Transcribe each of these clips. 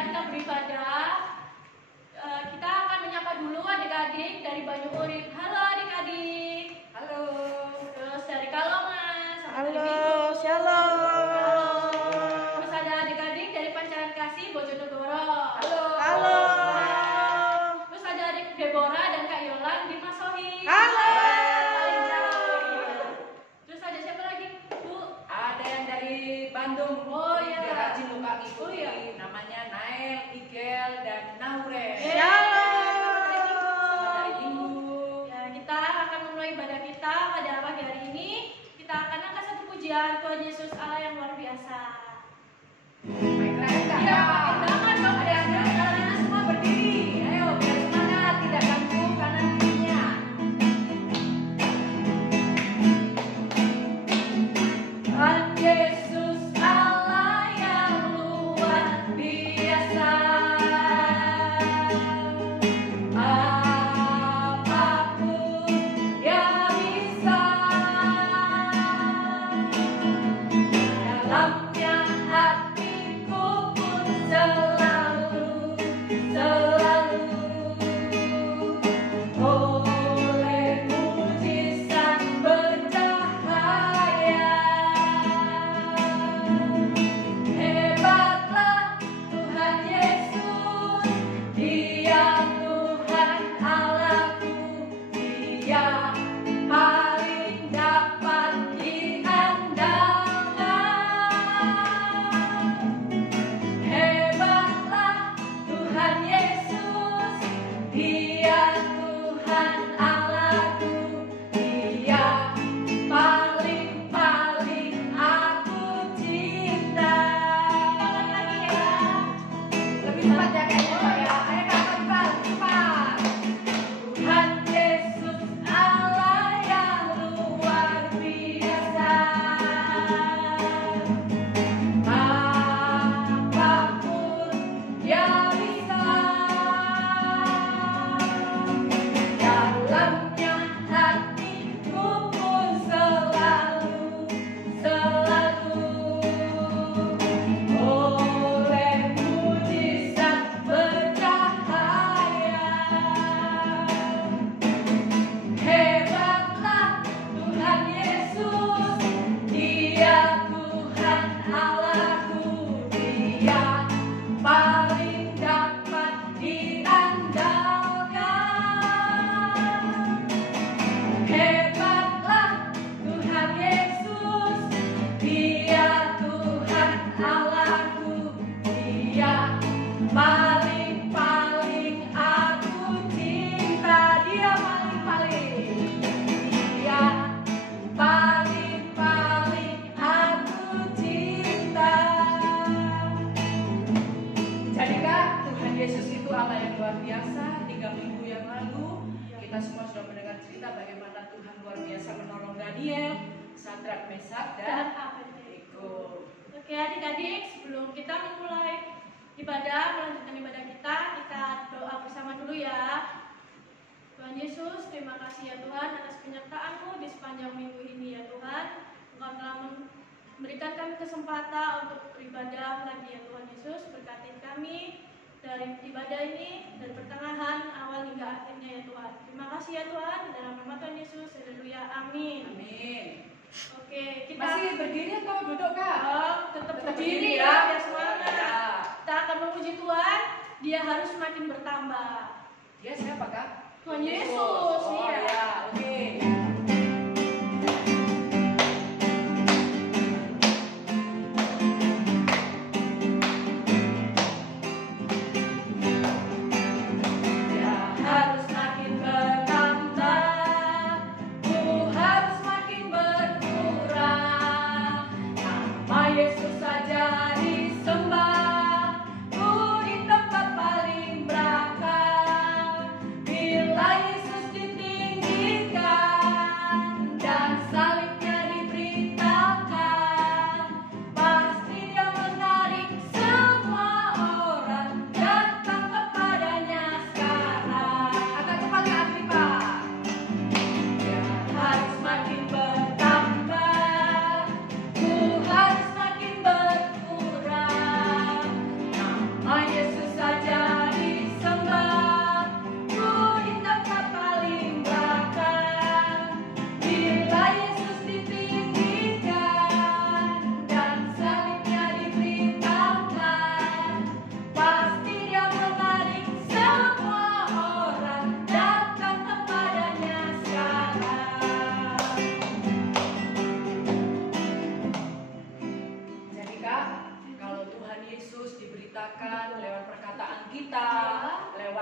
kita beribadah, kita akan menyapa dulu adik-adik dari Banyu Urip. Halo adik-adik. Halo. Terus dari Kalongan. Halo, shalom. Terus ada adik-adik dari Pancaran Kasih Bojonegoro. Halo. Halo. Terus ada adik Deborah dan Kak Yolan di Masohi. Halo. Terus ada siapa lagi, Bu? Ada yang dari Bandung. Oh, iya. Dia rajin luka ngikuti. Oh, iya. Namanya Nael, Igel, dan Naure. Shalom. Dari Ibu. Ya, kita akan memulai ibadah kita pada pagi hari ini. Kita akan angkat satu pujian Tuhan Yesus Allah yang luar biasa. Baik, keren kan? Iya, banget dong. Adik-adik, kalau kita semua berdiri. Ayo, biar semangat, tidak ganggu kanan kirinya. Tuhan Yesus Allah yang luar biasa. Apapun Dia bisa. Dalamnya hatiku pun selalu oleh mujizat bercahaya. Hebatlah Tuhan Yesus, Dia Tuhan Allahku, Dia paling dapat diandalkan. Hebatlah Tuhan Yesus, Dia Tuhan Allahku, Dia paling aku cinta. Lagi ya. Lebih cepat ya kayaknya, Pak, ya. Ayo, Kak, cepat, cepat. Tuhan Yesus Allah yang luar biasa. Apapun Dia bisa. Dalamnya hatiku pun selalu oleh mujizat bercahaya. Hebatlah Tuhan Yesus, Dia Tuhan Allahku, Dia paling dapat diandalkan. Hebatlah Tuhan Yesus, Dia Tuhan Allahku, Dia paling aku cinta. Dia paling aku cinta. Jadikah Tuhan Yesus itu Allah yang luar biasa? 3 minggu yang lalu kita semua sudah mendengar cerita bagaimana Tuhan luar biasa menolong Daniel, Sadrak, Mesak, dan Abednego. Oke adik-adik, sebelum kita memulai melanjutkan ibadah kita doa bersama dulu ya. Tuhan Yesus, terima kasih ya Tuhan atas penyertaan-Mu di sepanjang minggu ini ya Tuhan. Engkau telah memberikan kami kesempatan untuk beribadah lagi ya Tuhan Yesus. Berkati kami dari ibadah ini, dari pertengahan, awal hingga akhirnya ya Tuhan. Terima kasih ya Tuhan, di dalam nama Tuhan Yesus, haleluya, amin. Amin. Oke, kita Masih berdiri atau duduk, Kak? tetap Tetap berdiri berdiri ya, ya. biar semangat. Ya. Kita akan memuji Tuhan, Dia harus semakin bertambah. Dia siapa, Kak? Tuhan Yesus, Oh, iya. ya, oke. Dia harus makin bertambah, ku harus makin berkurang. Nama Yesus saja disembah, ku di tempat paling belakang. Bila Yesus ditinggikan,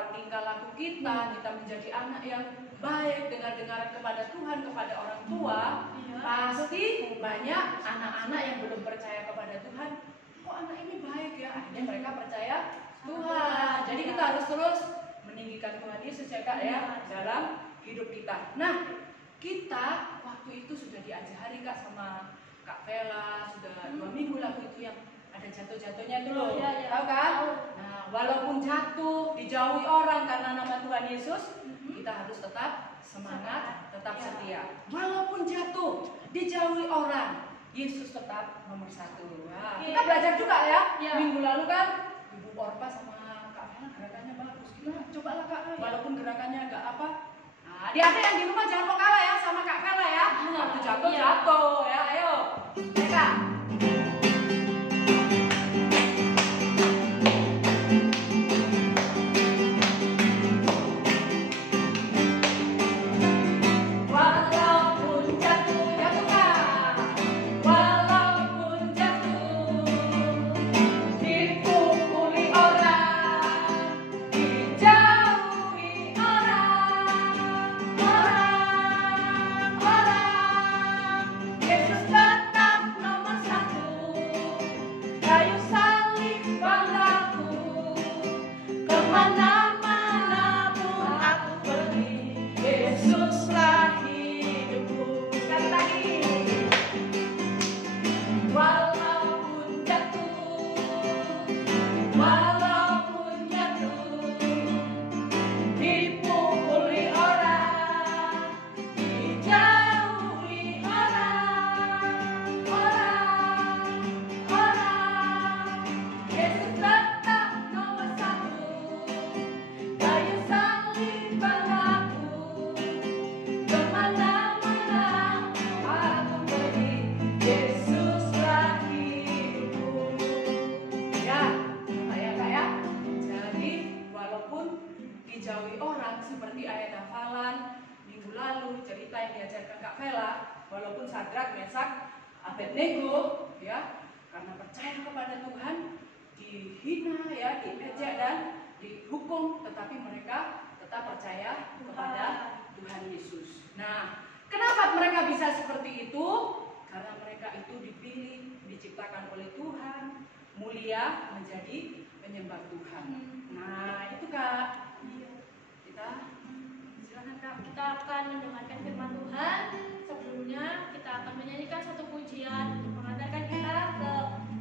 pola tingkah laku kita menjadi anak yang baik, dengar-dengar kepada Tuhan, kepada orang tua, pasti banyak anak-anak yang belum percaya kepada Tuhan. Kok anak ini baik ya? Akhirnya mereka percaya Tuhan. Jadi kita harus terus meninggikan Tuhan Yesus ya Kak ya dalam hidup kita. Nah, kita waktu itu sudah diajari Kak sama Kak Vela, sudah 2 minggu lalu itu yang ada jatuh-jatuhnya itu loh, tahu kan? Nah, walaupun jatuh, dijauhi orang karena nama Tuhan Yesus, kita harus tetap semangat, tetap setia. Walaupun jatuh, dijauhi orang, Yesus tetap nomor 1. Nah, kita belajar juga ya. Minggu lalu kan Ibu Orpa sama Kak Vela gerakannya bagus. Kita cobalah Kak, walaupun gerakannya agak apa. Nah, adik-adik yang di rumah jangan mau kalah ya sama Kak Vela ya. Waktu jatuh ya, ayo. Kak. Dijauhi orang seperti ayat hafalan minggu lalu, cerita yang diajarkan Kak Vela, walaupun Sadrak, Mesak, Abednego ya, karena percaya kepada Tuhan dihina ya, diejek dan dihukum, tetapi mereka tetap percaya kepada Tuhan Yesus. Nah, kenapa mereka bisa seperti itu? Karena mereka itu dipilih, diciptakan oleh Tuhan, mulia menjadi penyembah Tuhan. Nah, itu Kak. Silakan Kak, kita akan mendengarkan firman Tuhan. Sebelumnya kita akan menyanyikan satu pujian untuk mengantarkan kita ke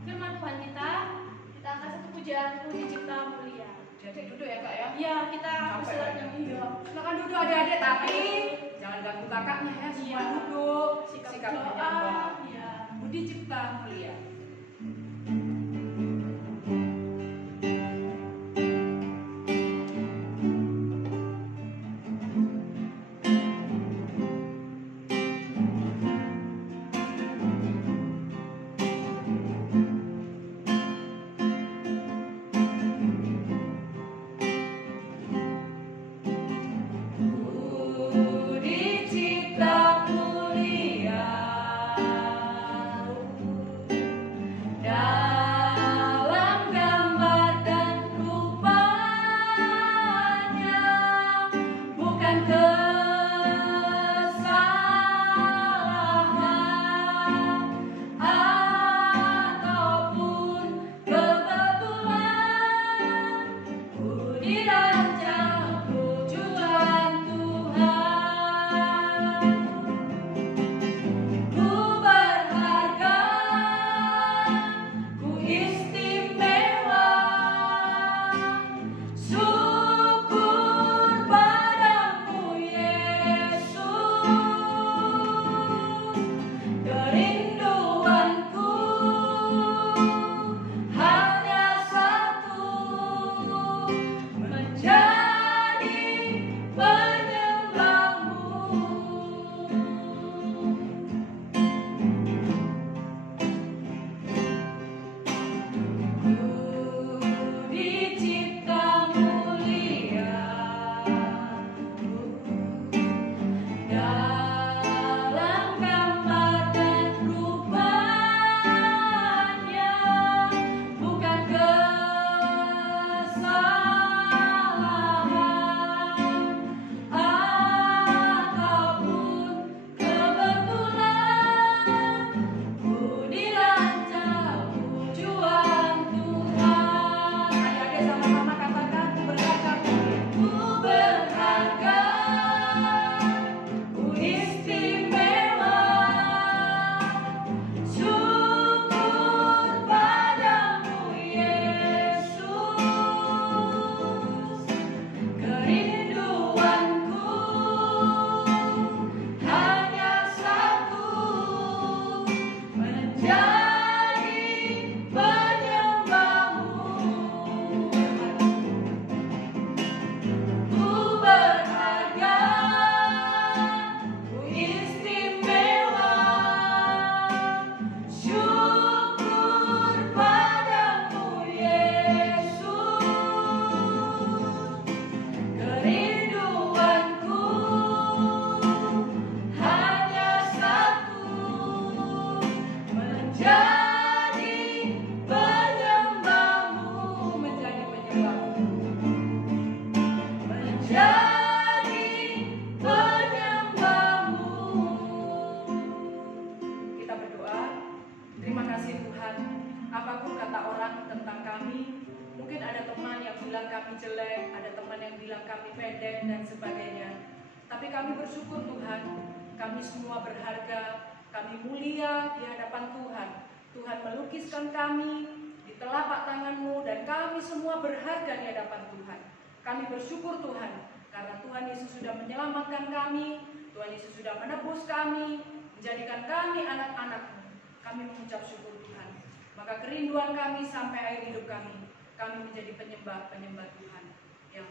firman Tuhan kita. Kita akan satu pujian Puji Cipta Mulia. Jadi duduk ya Kak ya? Iya, kita silakan duduk. Silakan duduk adik-adik, tapi jangan ganggu kakaknya ya. Semua duduk. Sikap doa. Ya. Puji Cipta Mulia. Puji Cipta Mulia. Terima kasih Tuhan. Apapun kata orang tentang kami, mungkin ada teman yang bilang kami jelek, ada teman yang bilang kami pendek dan sebagainya. Tapi kami bersyukur Tuhan, kami semua berharga, kami mulia di hadapan Tuhan. Tuhan melukiskan kami di telapak tangan-Mu dan kami semua berharga di hadapan Tuhan. Kami bersyukur Tuhan, karena Tuhan Yesus sudah menyelamatkan kami, Tuhan Yesus sudah menebus kami, menjadikan kami anak-anak-Mu. Kami mengucap syukur Tuhan. Maka kerinduan kami sampai akhir hidup kami menjadi penyembah Tuhan yang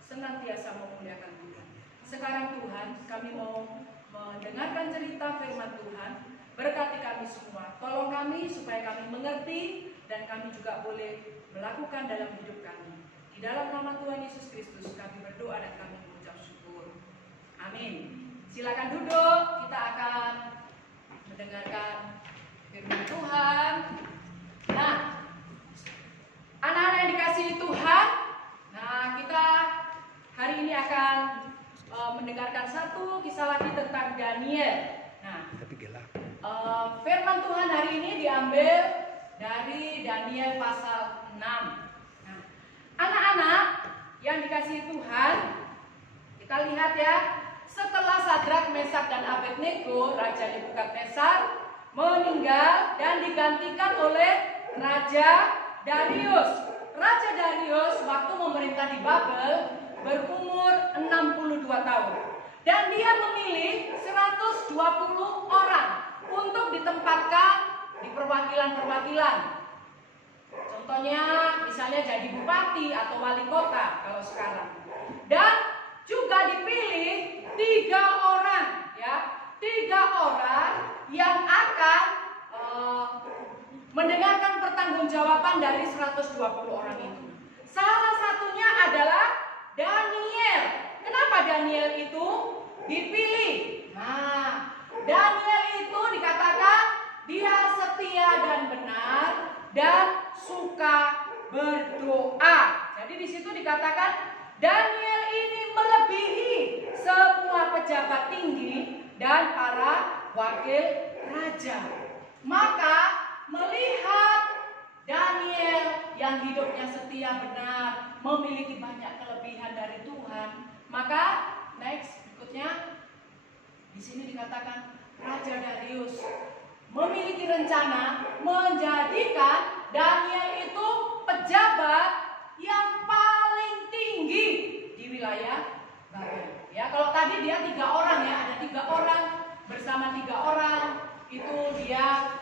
senantiasa memuliakan Tuhan. Sekarang Tuhan, kami mau mendengarkan cerita firman Tuhan. Berkati kami semua. Tolong kami supaya kami mengerti dan kami juga boleh melakukan dalam hidup kami. Di dalam nama Tuhan Yesus Kristus kami berdoa dan kami mengucap syukur. Amin. Silakan duduk, kita akan mendengarkan firman Tuhan. Nah, anak-anak yang dikasihi Tuhan, nah kita hari ini akan mendengarkan satu kisah lagi tentang Daniel. Nah, firman Tuhan hari ini diambil dari Daniel pasal 6. Nah, anak-anak yang dikasihi Tuhan, kita lihat ya, setelah Sadrak, Mesak, dan Abednego, Raja Nebukadnezar meninggal dan digantikan oleh Raja Darius. Raja Darius waktu memerintah di Babel berumur 62 tahun. Dan dia memilih 120 orang untuk ditempatkan di perwakilan-perwakilan. Contohnya misalnya jadi bupati atau wali kota kalau sekarang. Dan juga dipilih 3 orang ya, 3 orang yang akan mendengarkan pertanggungjawaban dari 120 orang itu. Salah satunya adalah Daniel. Kenapa Daniel itu dipilih? Nah, Daniel itu dikatakan dia setia dan benar dan suka berdoa. Jadi di situ dikatakan Daniel ini melebihi semua pejabat tinggi dan para wakil raja. Maka melihat Daniel yang hidupnya setia benar, memiliki banyak kelebihan dari Tuhan, maka next berikutnya di sini dikatakan Raja Darius memiliki rencana menjadikan Daniel itu pejabat yang paling tinggi di wilayah Babel. Ya, kalau tadi dia 3 orang ya, ada 3 orang bersama 3 orang itu dia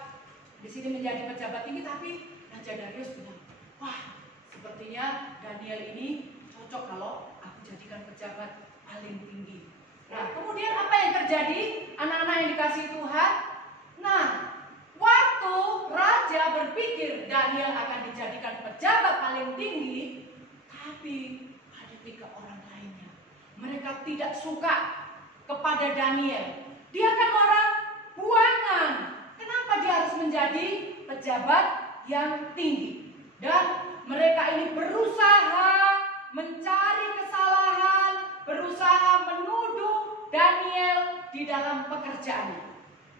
di sini menjadi pejabat tinggi, tapi Raja Darius bilang, wah, sepertinya Daniel ini cocok kalau aku jadikan pejabat paling tinggi. Nah, kemudian apa yang terjadi, anak-anak yang dikasihi Tuhan? Nah, waktu Raja berpikir Daniel akan dijadikan pejabat paling tinggi, tapi ada 3 orang lainnya. Mereka tidak suka kepada Daniel. Dia kan orang buangan. Kenapa dia harus menjadi pejabat yang tinggi? Dan mereka ini berusaha mencari kesalahan, berusaha menuduh Daniel di dalam pekerjaannya.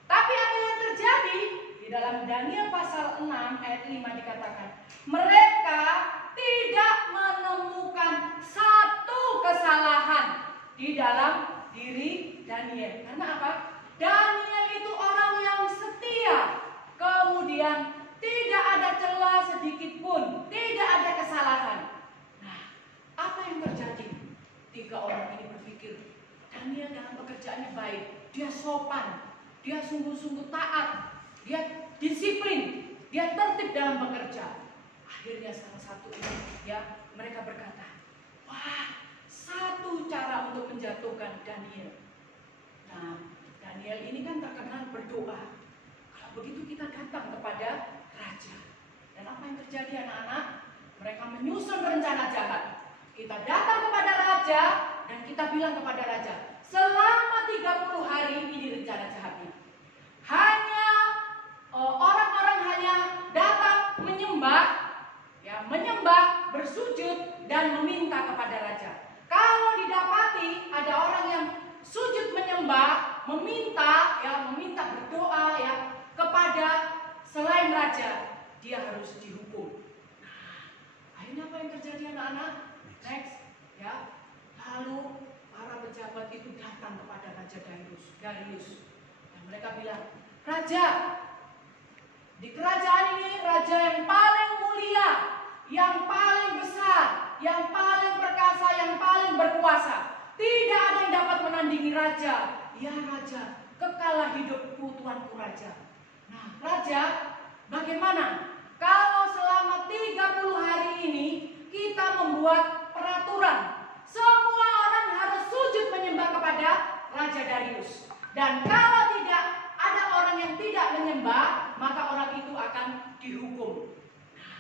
Tapi apa yang terjadi? Di dalam Daniel pasal 6 ayat 5 dikatakan, mereka tidak menemukan satu kesalahan di dalam diri Daniel. Karena apa? Daniel itu orang yang setia. Kemudian tidak ada celah sedikit pun, tidak ada kesalahan. Nah, apa yang terjadi? 3 orang ini berpikir, Daniel dalam pekerjaannya baik, dia sopan, dia sungguh-sungguh taat, dia disiplin, dia tertib dalam bekerja. Akhirnya salah satu ini, ya, mereka berkata, wah, satu cara untuk menjatuhkan Daniel. Nah, Daniel ini kan terkenal berdoa. Kalau begitu kita datang kepada raja. Dan apa yang terjadi anak-anak? Mereka menyusun rencana jahat. Kita datang kepada raja dan kita bilang kepada raja, selama 30 hari ini rencana jahatnya. Hanya orang-orang hanya datang menyembah, ya, menyembah, bersujud dan meminta kepada raja. Kalau didapati ada orang yang sujud menyembah, meminta, ya, meminta berdoa, ya, kepada selain raja, dia harus dihukum. Nah, akhirnya apa yang terjadi anak-anak? Next, ya. Lalu para pejabat itu datang kepada Raja Darius. Dan mereka bilang, Raja, di kerajaan ini raja yang paling mulia, yang paling besar, yang paling perkasa, yang paling berkuasa. Tidak ada yang dapat menandingi raja. Ya raja, kekalah hidupku tuanku raja. Nah raja, bagaimana kalau selama 30 hari ini kita membuat peraturan, semua orang harus sujud menyembah kepada Raja Darius. Dan kalau tidak ada orang yang tidak menyembah, maka orang itu akan dihukum. Nah,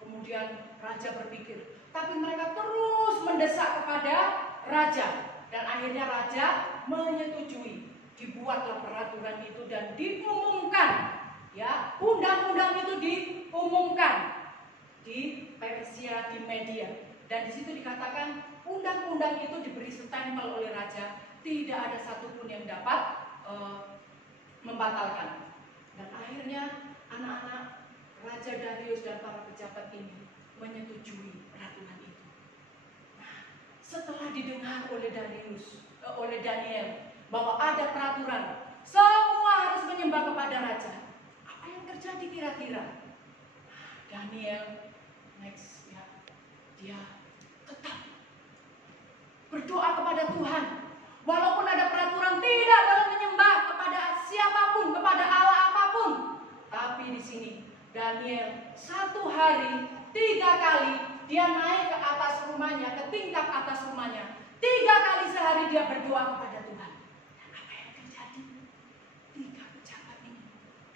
kemudian raja berpikir, tapi mereka terus mendesak kepada raja. Dan akhirnya raja menyetujui. Dibuatlah peraturan itu dan diumumkan. Ya, undang-undang itu diumumkan di Persia, di Media. Dan di situ dikatakan undang-undang itu diberi stempel oleh raja. Tidak ada satupun yang dapat membatalkan. Dan akhirnya anak-anak Raja Darius dan para pejabat ini menyetujui peraturan itu. Nah, setelah didengar oleh Daniel bahwa ada peraturan, semua harus menyembah kepada raja. Apa yang terjadi kira-kira? Daniel next ya, dia tetap berdoa kepada Tuhan. Walaupun ada peraturan tidak boleh menyembah kepada siapapun, kepada Allah apapun. Tapi di sini Daniel 1 hari 3 kali dia naik ke atas rumahnya, ke tingkat atas rumahnya. 3 kali sehari dia berdoa kepada Tuhan. Dan apa yang terjadi? 3 pejabat ini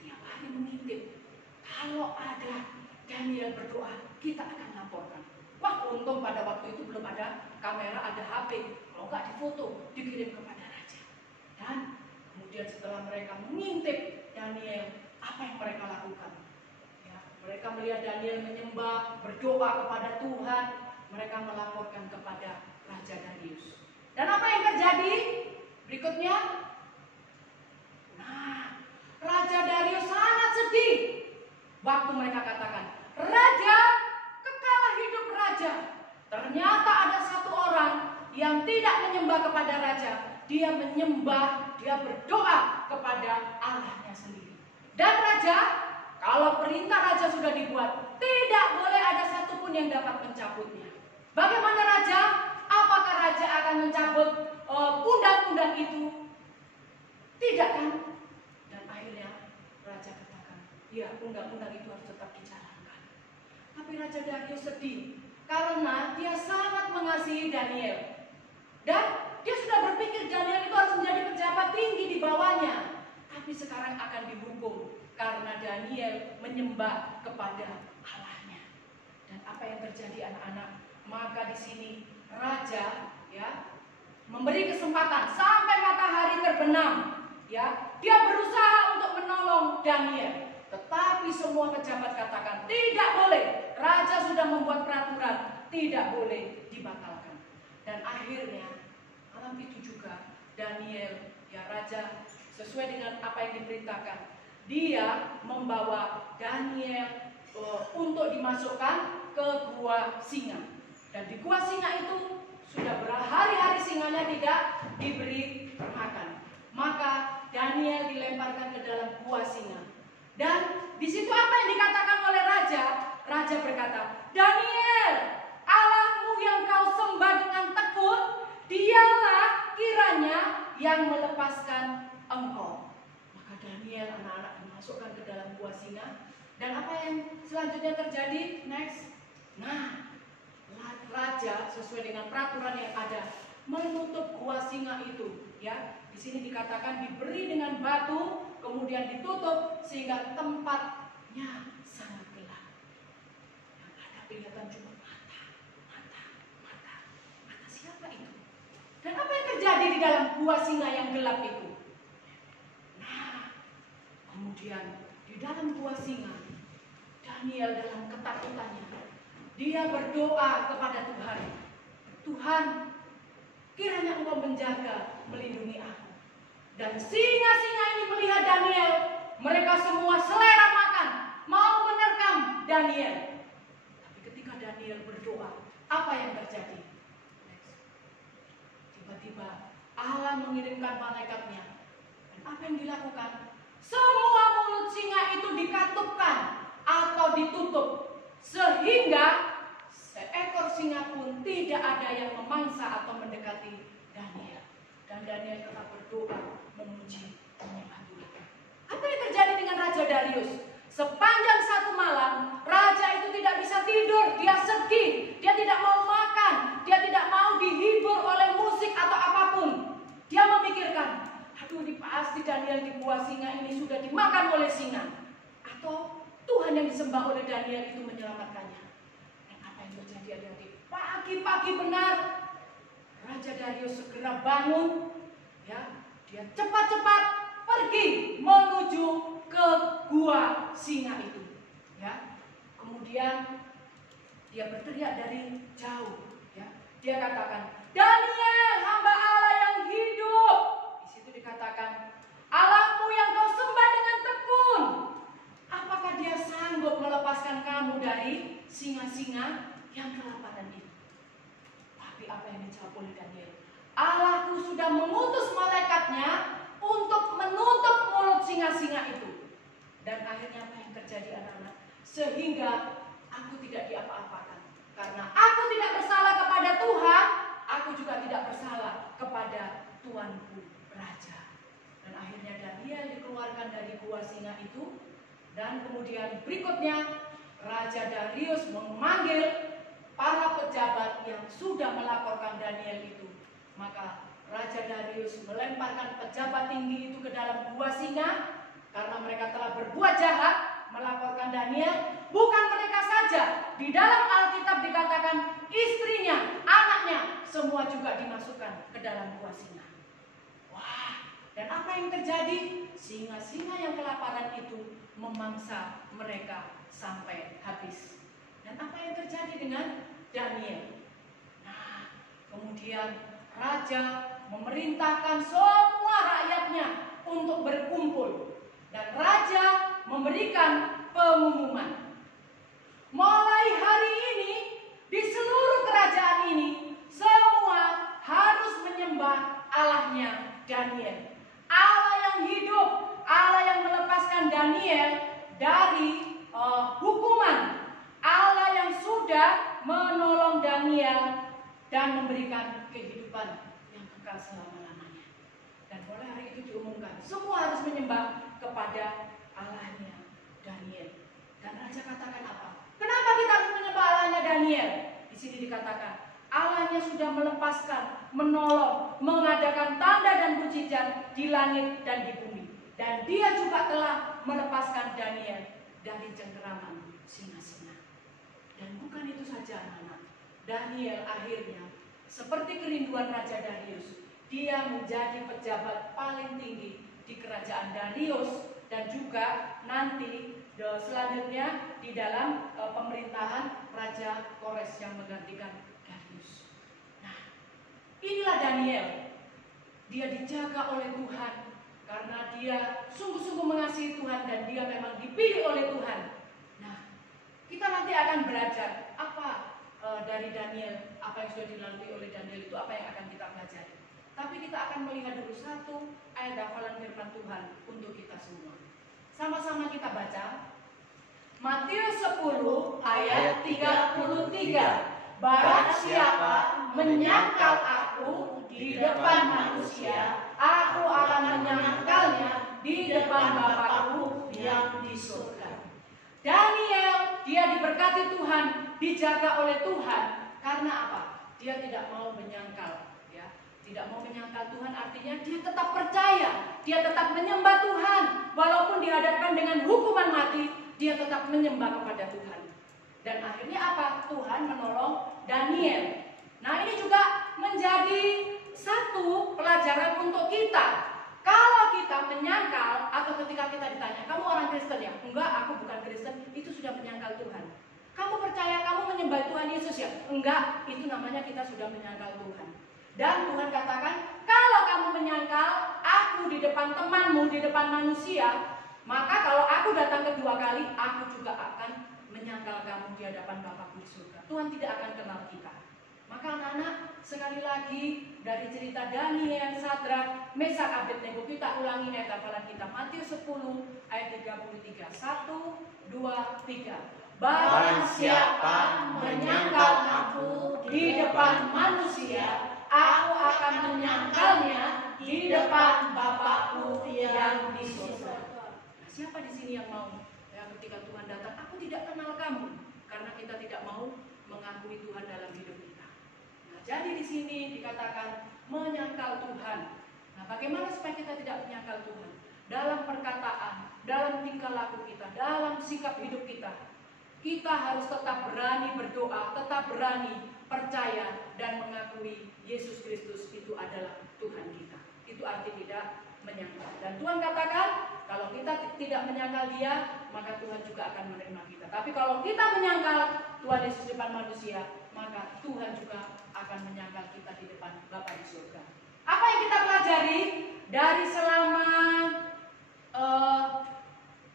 tiap hari mengintip. Kalau ada Daniel berdoa, kita akan laporkan. Wah, untung pada waktu itu belum ada kamera, ada HP. Kalau nggak difoto, dikirim kepada raja. Dan kemudian setelah mereka mengintip Daniel, apa yang mereka lakukan? Ya, mereka melihat Daniel menyembah, berdoa kepada Tuhan. Mereka melaporkan kepada Raja Darius. Dan apa yang terjadi? Berikutnya, nah, Raja Darius sangat sedih. Waktu mereka katakan, Raja, kekalah hidup raja. Ternyata ada satu orang yang tidak menyembah kepada raja. Dia menyembah, dia berdoa kepada Allahnya sendiri. Dan raja, kalau perintah raja sudah dibuat, tidak boleh ada satupun yang dapat mencabutnya. Bagaimana raja? Apakah raja akan mencabut undang-undang itu? Tidak kan? Dan akhirnya raja katakan, ya undang-undang itu harus tetap dijalankan. Tapi Raja Darius sedih karena dia sangat mengasihi Daniel. Dan dia sudah berpikir Daniel itu harus menjadi pejabat tinggi di bawahnya. Tapi sekarang akan dihukum karena Daniel menyembah kepada Allahnya. Dan apa yang terjadi anak-anak? Maka di sini raja ya memberi kesempatan sampai matahari terbenam. Ya, dia berusaha untuk menolong Daniel. Tetapi semua pejabat katakan tidak boleh. Raja sudah membuat peraturan, tidak boleh dibatalkan. Dan akhirnya malam itu juga Daniel, ya raja sesuai dengan apa yang diperintahkan, dia membawa Daniel untuk dimasukkan ke gua singa. Dan di gua singa itu sudah berhari-hari singanya tidak diberi makan. Maka Daniel dilemparkan ke dalam gua singa. Dan di situ apa yang dikatakan oleh raja? Raja berkata, Daniel, Allahmu yang kau sembah dengan tekun, dialah kiranya yang melepaskan engkau. Maka Daniel, anak-anak dimasukkan ke dalam gua singa. Dan apa yang selanjutnya terjadi? Next. Nah, raja sesuai dengan peraturan yang ada menutup gua singa itu. Ya, di sini dikatakan diberi dengan batu, kemudian ditutup sehingga tempatnya sangat gelap. Yang ada kelihatan cuma mata siapa itu? Dan apa yang terjadi di dalam gua singa yang gelap itu? Nah, kemudian di dalam gua singa, Daniel dalam ketakutannya, dia berdoa kepada Tuhan. Tuhan, kiranya Engkau menjaga, melindungi aku. Dan singa-singa ini melihat Daniel, mereka semua selera makan Daniel. Tapi ketika Daniel berdoa, apa yang terjadi? Tiba-tiba Allah mengirimkan malaikatnya. Dan apa yang dilakukan? Semua mulut singa itu dikatupkan atau ditutup, sehingga seekor singa pun tidak ada yang memangsa atau mendekati Daniel. Dan Daniel tetap berdoa, memuji, menyembah Tuhan. Apa yang terjadi dengan Raja Darius? Sepanjang satu malam, raja itu tidak bisa tidur, dia sedih, dia tidak mau makan, dia tidak mau dihibur oleh musik atau apapun. Dia memikirkan, aduh ini pasti Daniel di gua singa ini sudah dimakan oleh singa. Atau Tuhan yang disembah oleh Daniel itu menyelamatkannya. Dan apa yang terjadi adik-adik? Pagi-pagi benar, Raja Darius segera bangun, ya, dia cepat-cepat pergi menuju ke gua singa itu, ya. Kemudian dia berteriak dari jauh, ya. Dia katakan, Daniel, hamba Allah yang hidup. Di situ dikatakan, Allahmu yang kau sembah dengan tekun, apakah dia sanggup melepaskan kamu dari singa-singa yang kelaparan itu? Tapi apa yang dijawab oleh Daniel? Allahku sudah mengutus malaikatnya untuk menutup mulut singa-singa itu. Dan akhirnya apa yang terjadi anak-anak? Sehingga aku tidak diapa-apakan. Karena aku tidak bersalah kepada Tuhan, aku juga tidak bersalah kepada tuanku raja. Dan akhirnya Daniel dikeluarkan dari gua singa itu. Dan kemudian berikutnya Raja Darius memanggil para pejabat yang sudah melaporkan Daniel itu. Maka Raja Darius melemparkan pejabat tinggi itu ke dalam gua singa karena mereka telah berbuat jahat melaporkan Daniel. Bukan mereka saja, di dalam Alkitab dikatakan istrinya, anaknya, semua juga dimasukkan ke dalam gua singa. Wah, dan apa yang terjadi? Singa-singa yang kelaparan itu memangsa mereka sampai habis. Dan apa yang terjadi dengan Daniel? Nah, kemudian raja memerintahkan semua rakyatnya untuk berkumpul. Dan raja memberikan pengumuman. Mulai hari ini, di seluruh kerajaan ini, semua harus menyembah Allahnya Daniel. Allah yang hidup, Allah yang melepaskan Daniel dari hukuman. Allah yang sudah menolong Daniel dan memberikan kehidupan yang kekal selama-lamanya. Dan mulai hari itu diumumkan, semua harus menyembah kepada Allahnya Daniel. Dan raja katakan apa? Kenapa kita harus menyembah Allahnya Daniel? Di sini dikatakan Allahnya sudah melepaskan, menolong, mengadakan tanda dan mukjizat di langit dan di bumi. Dan dia juga telah melepaskan Daniel dari cengkeraman singa-singa. Dan bukan itu saja anak-anak. Daniel akhirnya seperti kerinduan Raja Darius, dia menjadi pejabat paling tinggi di kerajaan Darius dan juga nanti selanjutnya di dalam pemerintahan Raja Kores yang menggantikan Darius. Nah, inilah Daniel. Dia dijaga oleh Tuhan karena dia sungguh-sungguh mengasihi Tuhan dan dia memang dipilih oleh Tuhan. Nah, kita nanti akan belajar apa dari Daniel, apa yang sudah dilalui oleh Daniel itu, apa yang akan kita pelajari. Tapi kita akan melihat dulu satu ayat hafalan firman Tuhan untuk kita semua. Sama-sama kita baca. Matius 10 ayat 33. Barang siapa menyangkal aku di depan manusia, aku akan menyangkalnya di depan Bapakku yang di surga. Daniel, dia diberkati Tuhan, dijaga oleh Tuhan. Karena apa? Dia tidak mau menyangkal. Tidak mau menyangkal Tuhan artinya dia tetap percaya, dia tetap menyembah Tuhan. Walaupun dihadapkan dengan hukuman mati, dia tetap menyembah kepada Tuhan. Dan akhirnya apa? Tuhan menolong Daniel. Nah, ini juga menjadi satu pelajaran untuk kita. Kalau kita menyangkal atau ketika kita ditanya, kamu orang Kristen ya? Enggak, aku bukan Kristen. Itu sudah menyangkal Tuhan. Kamu percaya kamu menyembah Tuhan Yesus ya? Enggak, itu namanya kita sudah menyangkal Tuhan. Dan Tuhan katakan, kalau kamu menyangkal aku di depan temanmu, di depan manusia, maka kalau aku datang kedua kali, aku juga akan menyangkal kamu di hadapan Bapakku di surga. Tuhan tidak akan kenal kita. Maka anak-anak, sekali lagi dari cerita Daniel, Sadrak, Mesak, Abednego, kita ulangi ayat hafalan kita. Matius 10 ayat 33. 1, 2, 3. Barang siapa menyangkal aku di depan manusia, aku akan menyangkalnya di depan Bapakku yang di surga. Nah, siapa di sini yang mau? Ya, ketika Tuhan datang, aku tidak kenal kamu, karena kita tidak mau mengakui Tuhan dalam hidup kita. Nah, jadi di sini dikatakan menyangkal Tuhan. Nah, bagaimana supaya kita tidak menyangkal Tuhan? Dalam perkataan, dalam tingkah laku kita, dalam sikap hidup kita. Kita harus tetap berani berdoa, tetap berani percaya dan mengakui Yesus Kristus itu adalah Tuhan kita. Itu arti tidak menyangkal. Dan Tuhan katakan, kalau kita tidak menyangkal Dia, maka Tuhan juga akan menerima kita. Tapi kalau kita menyangkal Tuhan Yesus di depan manusia, maka Tuhan juga akan menyangkal kita di depan Bapa di surga. Apa yang kita pelajari dari selama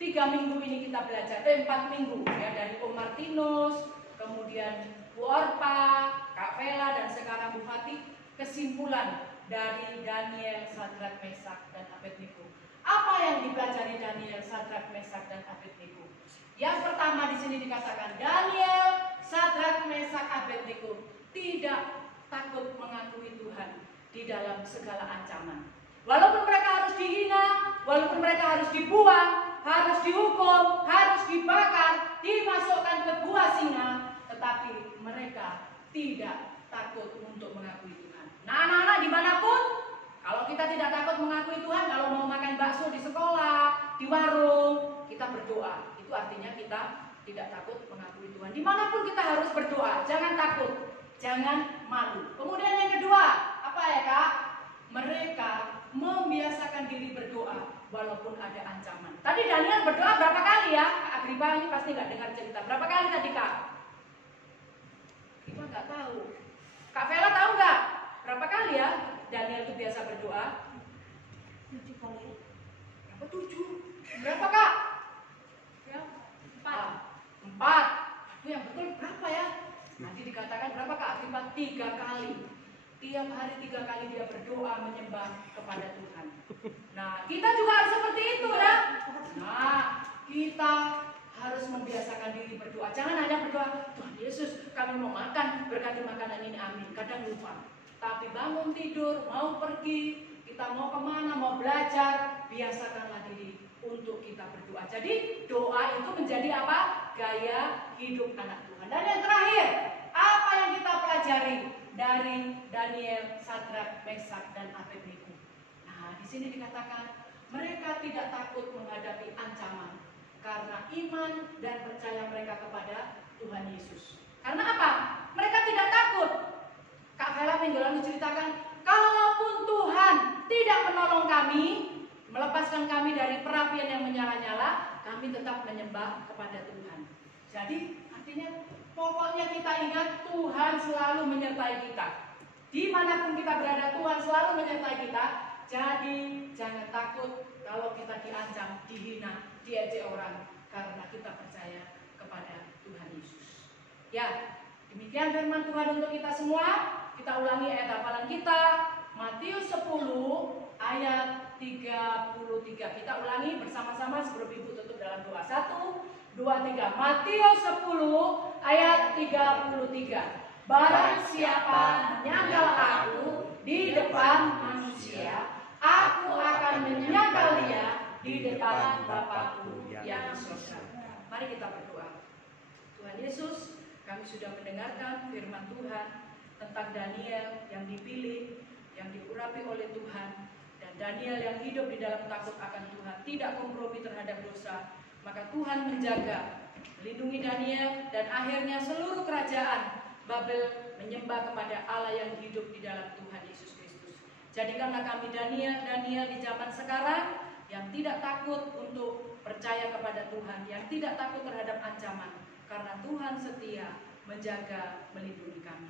3 minggu ini kita belajar, 4 minggu ya, dari Om Martinus, kemudian Bu Orpa, Kak Vela, dan sekarang Bu Fatih. Kesimpulan dari Daniel, Sadrak, Mesak, dan Abednego. Apa yang dipelajari Daniel, Sadrak, Mesak, dan Abednego? Yang pertama di sini dikatakan Daniel, Sadrak, Mesak, Abednego tidak takut mengakui Tuhan di dalam segala ancaman. Walaupun mereka harus dihina, walaupun mereka harus dibuang, harus dihukum, harus dibakar, dimasukkan ke gua singa, tetapi mereka tidak takut untuk mengakui Tuhan. Nah, anak-anak dimanapun, kalau kita tidak takut mengakui Tuhan, kalau mau makan bakso di sekolah, di warung, kita berdoa. Itu artinya kita tidak takut mengakui Tuhan. Dimanapun kita harus berdoa, jangan takut, jangan malu. Kemudian yang kedua, apa ya Kak? Mereka membiasakan diri berdoa walaupun ada ancaman. Tadi Daniel berdoa berapa kali ya? Kak Agripa ini pasti nggak dengar cerita. Berapa kali tadi Kak? Kita nggak tahu. Kak Vela tahu nggak? Berapa kali ya Daniel itu biasa berdoa? 7 kali. Berapa 7? Berapa Kak? Ya, 4. 4. Itu yang betul berapa ya? Nanti dikatakan berapa Kak Agripa? 3 kali. Tiap hari 3 kali dia berdoa menyembah kepada Tuhan. Nah, kita juga harus seperti itu ya. Nah, kita harus membiasakan diri berdoa. Jangan hanya berdoa, Tuhan Yesus kami mau makan, berkati makanan ini, amin. Kadang lupa. Tapi bangun tidur, mau pergi, kita mau kemana, mau belajar, biasakanlah diri untuk kita berdoa. Jadi doa itu menjadi apa? Gaya hidup anak Tuhan. Dan yang terakhir, apa yang kita pelajari dari Daniel, Sadrak, Mesak, dan Abednego? Nah, di sini dikatakan mereka tidak takut menghadapi ancaman karena iman dan percaya mereka kepada Tuhan Yesus. Karena apa? Mereka tidak takut. Kak Vela minggu lalu ceritakan, kalaupun Tuhan tidak menolong kami, melepaskan kami dari perapian yang menyala-nyala, kami tetap menyembah kepada Tuhan. Jadi artinya pokoknya kita ingat Tuhan selalu menyertai kita. Dimanapun kita berada, Tuhan selalu menyertai kita. Jadi jangan takut kalau kita diancam, dihina, diejek orang, karena kita percaya kepada Tuhan Yesus. Ya, demikian firman Tuhan untuk kita semua. Kita ulangi ayat hafalan kita, Matius 10 ayat 33. Kita ulangi bersama-sama sebelum Ibu tutup dalam doa. 1, 2, 3. Matius 10 ayat 33. Barang siapa menyangkal aku di depan manusia, aku akan menyangkal dia di depan Bapakku yang di surga. Mari kita berdoa. Tuhan Yesus, kami sudah mendengarkan firman Tuhan tentang Daniel yang dipilih, yang diurapi oleh Tuhan, dan Daniel yang hidup di dalam takut akan Tuhan, tidak kompromi terhadap dosa. Maka Tuhan menjaga, melindungi Daniel, dan akhirnya seluruh kerajaan Babel menyembah kepada Allah yang hidup di dalam Tuhan Yesus Kristus. Jadikanlah kami Daniel di zaman sekarang yang tidak takut untuk percaya kepada Tuhan, yang tidak takut terhadap ancaman, karena Tuhan setia menjaga, melindungi kami.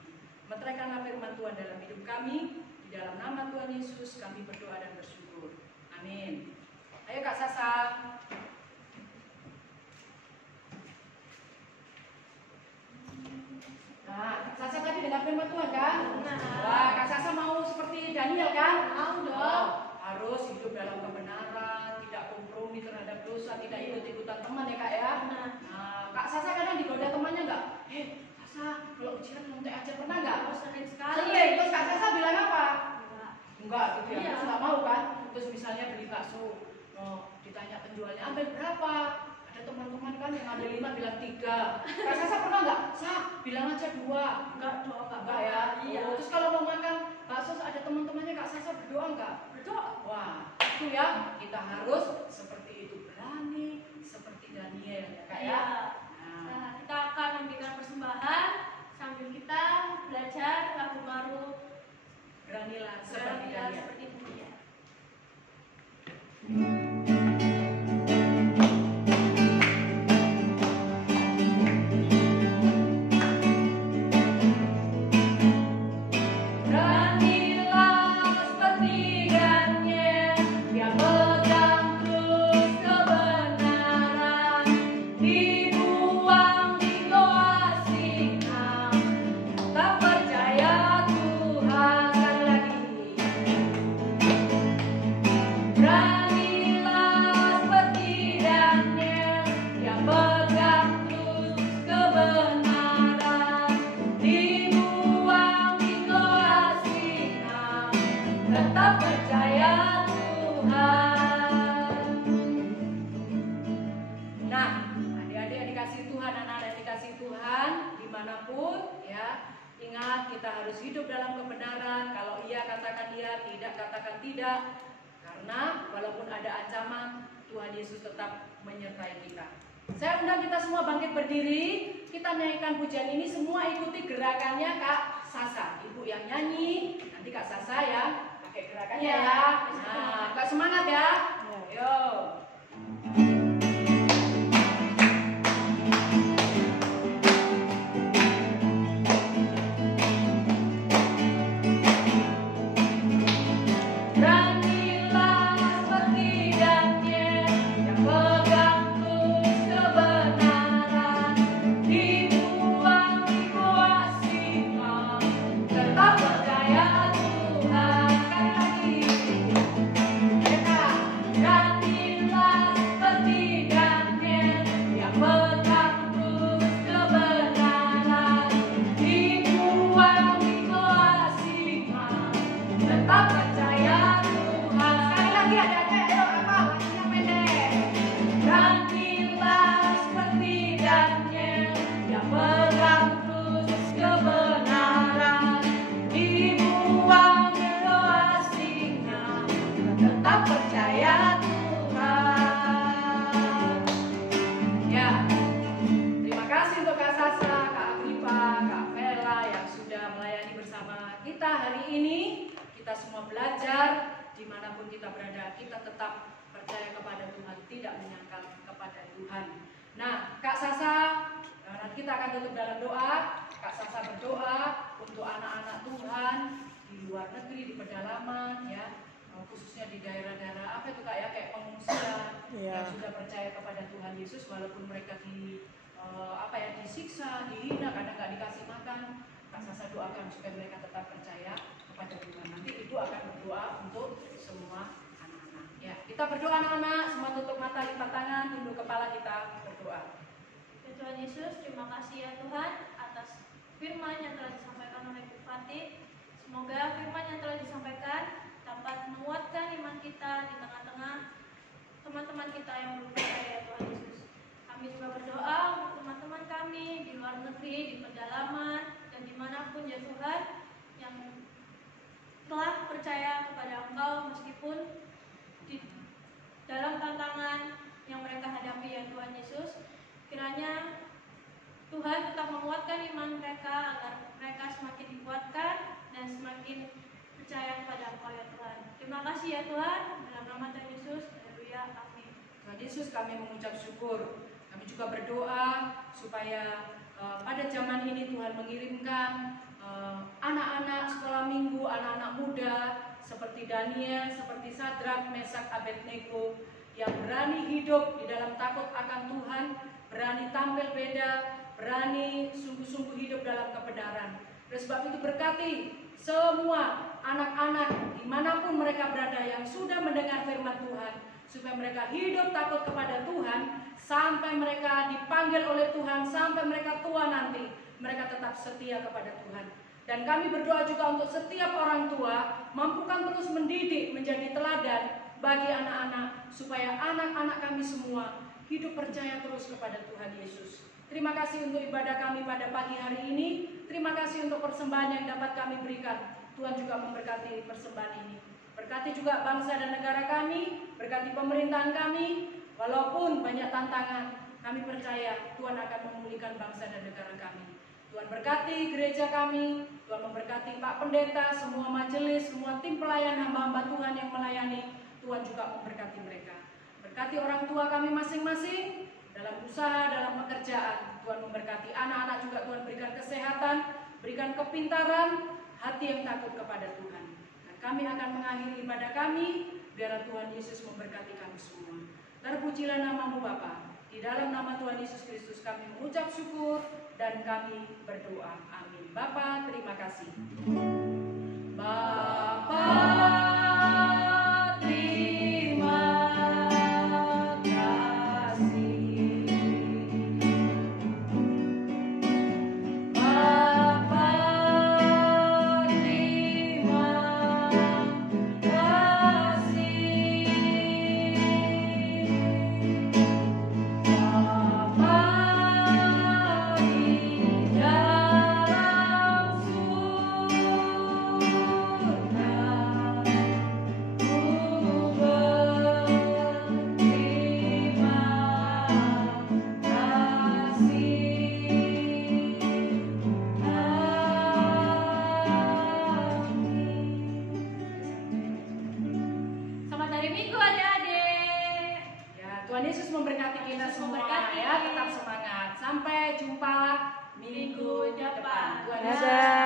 Meteraikanlah firman Tuhan dalam hidup kami. Di dalam nama Tuhan Yesus kami berdoa dan bersyukur. Amin. Ayo Kak Sasa. Tuhan kan? Nah. Wah, Kak Sasa mau seperti Daniel kan? Mau dong. Oh, harus hidup dalam kebenaran, tidak kompromi terhadap dosa, tidak ikut-ikutan teman ya Kak ya. Nah. Nah, Kak Sasa kadang digoda temannya nggak? Sasa, kalau ujian nonton aja pernah nggak? Sering sekali. Sering. Terus Kak Sasa bilang apa? Enggak. Enggak gitu ya, Iya. terus nggak mau kan? Terus misalnya beli bakso, ditanya penjualnya ambil berapa? Ada teman-teman kan yang ambil 5 bilang 3. Kak Sasa pernah nggak? Bilang aja 2. Enggak dong, Enggak ya? Iya. Terus kalau mau makan bakso ada teman-temannya Kak Sasa berdoa nggak? Berdoa. Wah, itu ya kita harus seperti itu, berani seperti Daniel ya Kak ya. Iya. Nah, Nah, kita akan memberikan persembahan sambil kita belajar lagu baru beranilah seperti Beranilah Daniel. seperti dia. Beranilah seperti Daniel, dia pegang terus kebenaran, dibuang di goa singa, tak percaya Tuhan. Sekali lagi. Beranilah seperti Daniel, dia pegang terus kebenaran, dibuang di goa singa, tetap percaya Tuhan. Nah, adik-adik dikasih Tuhan, anak-anak dikasih Tuhan, dimanapun ya, ingat kita harus hidup dalam kebenaran. Kalau iya katakan iya, tidak katakan tidak. Karena walaupun ada ancaman, Tuhan Yesus tetap menyertai kita. Saya undang kita semua bangkit berdiri. Kita nyanyikan pujian ini, semua ikuti gerakannya Kak Sasa. Ibu yang nyanyi, nanti Kak Sasa ya pakai gerakannya Iya. ya. Nah, Kak semangat ya. Yo. Beranilah seperti Daniel, yang pegang terus kebenaran, dibuang di goa singa, tetap percaya Tuhan. Sekali lagi. Beranilah seperti Daniel, yang pegang terus kebenaran, dibuang di goa singa, tetap percaya Tuhan. Sekali lagi adik-adik, ayo apa? Lagunya pendek. Beranilah seperti Daniel, yang pegang terus kebenaran, dibuang di goa singa, tetap percaya Tuhan. Ya, terima kasih untuk Kak Sasa, Kak Agripa, Kak Vela yang sudah melayani bersama kita hari ini. Kita semua belajar, dimanapun kita berada, kita tetap percaya kepada Tuhan, tidak menyangkal kepada Tuhan. Nah, Kak Sasa, nanti kita akan tutup dalam doa. Kak Sasa berdoa untuk anak-anak Tuhan di luar negeri, di pedalaman, ya, khususnya di daerah-daerah apa itu Kak ya, kayak pengungsian yang sudah percaya kepada Tuhan Yesus, walaupun mereka disiksa, dihina, kadang nggak dikasih makan. Kak Sasa doakan supaya mereka tetap percaya kepada Tuhan. Nanti Ibu akan berdoa untuk semua anak-anak. Ya, kita berdoa anak-anak, semua tutup mata, lipat tangan, tunduk kepala, kita berdoa. Ya Tuhan Yesus, terima kasih ya Tuhan atas firman yang telah disampaikan oleh Bu Fatih. Semoga firman yang telah disampaikan dapat menguatkan iman kita di tengah-tengah teman-teman kita yang belum percaya ya Tuhan Yesus. Kami juga berdoa untuk teman-teman kami di luar negeri, di pedalaman, dan dimanapun ya Tuhan yang telah percaya kepada Engkau meskipun di dalam tantangan yang mereka hadapi ya Tuhan Yesus. Kiranya Tuhan tetap menguatkan iman mereka agar mereka semakin dikuatkan dan semakin percaya kepada Engkau ya Tuhan. Terima kasih ya Tuhan, dalam nama Tuhan Yesus. Haleluya, amin. Tuhan Yesus, kami mengucap syukur. Kami juga berdoa supaya pada zaman ini Tuhan mengirimkan anak-anak sekolah minggu, anak-anak muda seperti Daniel, seperti Sadrak, Mesak, Abednego yang berani hidup di dalam takut akan Tuhan, berani tampil beda, berani sungguh-sungguh hidup dalam kebenaran. Oleh sebab itu berkati semua anak-anak dimanapun mereka berada yang sudah mendengar firman Tuhan, supaya mereka hidup takut kepada Tuhan sampai mereka dipanggil oleh Tuhan, sampai mereka tua nanti mereka tetap setia kepada Tuhan. Dan kami berdoa juga untuk setiap orang tua, mampukan terus mendidik menjadi teladan bagi anak-anak, supaya anak-anak kami semua hidup percaya terus kepada Tuhan Yesus. Terima kasih untuk ibadah kami pada pagi hari ini. Terima kasih untuk persembahan yang dapat kami berikan. Tuhan juga memberkati persembahan ini. Berkati juga bangsa dan negara kami, berkati pemerintahan kami. Walaupun banyak tantangan, kami percaya Tuhan akan memulihkan bangsa dan negara kami. Tuhan berkati gereja kami, Tuhan memberkati Pak Pendeta, semua majelis, semua tim pelayan hamba-hamba Tuhan yang melayani. Tuhan juga memberkati mereka. Berkati orang tua kami masing-masing dalam usaha, dalam pekerjaan. Tuhan memberkati anak-anak juga, Tuhan berikan kesehatan, berikan kepintaran, hati yang takut kepada Tuhan. Dan kami akan mengakhiri ibadah kami, biar Tuhan Yesus memberkati kami semua. Terpujilah namamu Bapa. Di dalam nama Tuhan Yesus Kristus kami mengucap syukur dan kami berdoa. Amin. Bapa, terima kasih. Bapa, Tuhan Yesus memberkati kita semua ya, tetap semangat. Sampai jumpa minggu depan. Tuhan Yesus.